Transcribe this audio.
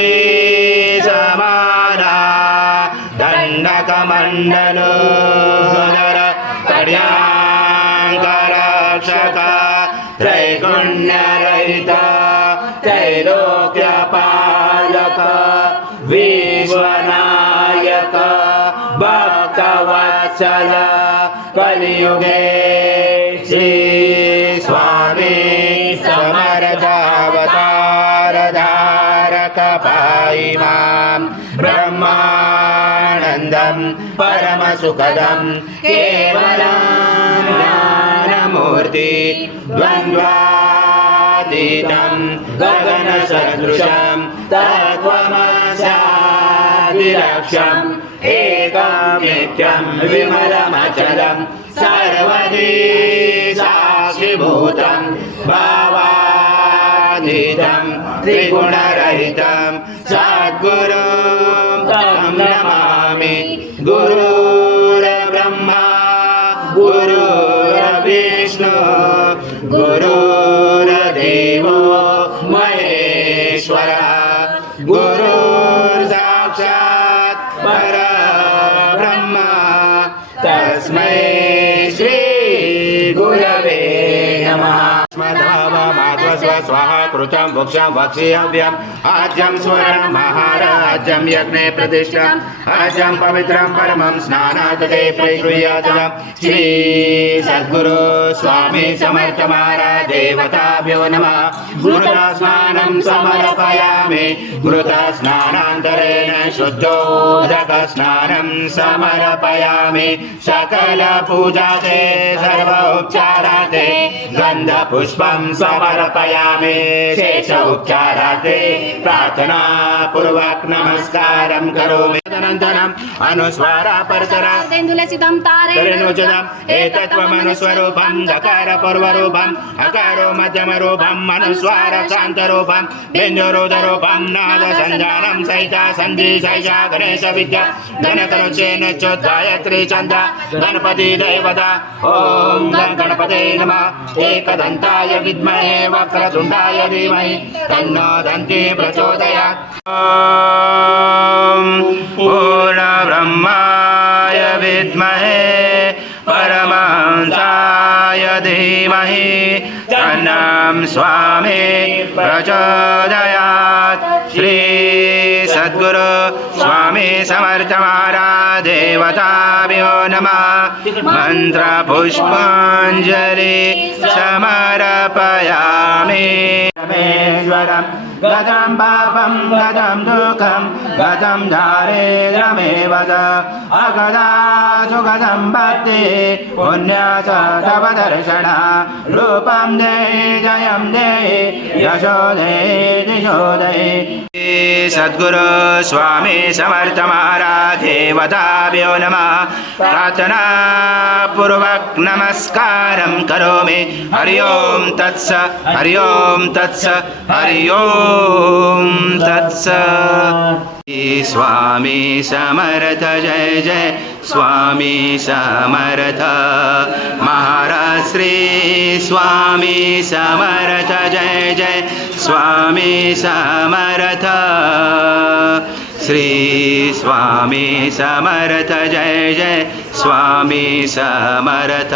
रूपी समाना दण्डकमण्डलोदर कड्याङ्करक्षक त्रैगुण्यरहित त्रैलोक्यपालक विश्वनायक भक्तवत्सल कलियुगे श्री स्वामी समर्थावतारधारक पाहि मां ब्रह्मानन्दं परमसुखदं केवलं ज्ञानमूर्ति द्वन्द्वातीतं गगनसदृशं तत्त्वमस्यादिलक्ष्यम् एकं नित्यं विमलमचलं सर्वधी साक्षिभूतं भावातीतं त्रिगुणरहितं सद्गुरुं तं नमामि। गुरुर्ब्रह्मा गुरुर्विष्णु गुरुर्देवो महेश्वरः गुरुर्साक्षात् परब्रह्म तस्मै श्री गुरवे नमः। स्वाहा कृतं भुक्षं वक्ष्यव्यम् आज्यं स्वर्णं महाराज्यं यज्ञे प्रतिष्ठितम् आज्यं पवित्रं परमं स्नानादते प्रगृह्यातम् श्री सद्गुरु स्वामी समर्थ महाराज देवताभ्यो नमः। गुरुता स्नानं समर्पयामि गुरुता स्नानान्तरेण शुद्धोदक स्नानं समर्पयामि सकल पूजाते सर्वोपचाराते गन्धपुष्पं समर्पयामि शेष उपचाराते प्रार्थना पूर्वक नमस्कारं करोमि। तदनन्तरम् अनुस्वारा परतरा तेन्दुलसितं तारेणोचितम् एतत्त्वमनुस्वरूपं दकार पूर्वरूपम् अकारो मध्यमरूपम् अनुस्वार शान्तरूपम् बिन्दुरुदरूपं नाद सञ्जानं सहिता सन्धि सहिता गणेश विद्या गणकरुचेन चोद्गायत्री छन्द गणपति देवता ॐ गणपते नमः। एकदन्ताय विद्महे वक्रतुण्डाय धीमहि तन्नो दन्ती प्रचोदयात्। ॐ पूर्णब्रह्माय विद्महे परमहंसाय धीमहि तन्नं स्वामी प्रचोदयात्। श्री सद्गुरु स्वामी समर्थ महाराज देवताभ्यो नमः। मंत्र पुष्पांजलि समर्पयामि। रमेश्वरं गतं पापं गतं दुःखं गतं दारिद्र्यमेव च अगदा सुगतं भक्ति पुण्या च तव दर्शन रूपं देहि जयं देहि यशो देहि दिशो देहि। सद्गुरु स्वामी समर्थ महाराज देवताभ्यो नमः। प्रार्थना पूर्वक नमस्कारं करोमि। हरि ओम तत्स हरि ओम तत्स हरि ओम तत्स। स्वामी समर्थ जय जय स्वामी समर्थ महाराज श्री स्वामी समर्थ जय जय स्वामी समर्थ श्री स्वामी समर्थ जय जय स्वामी समर्थ।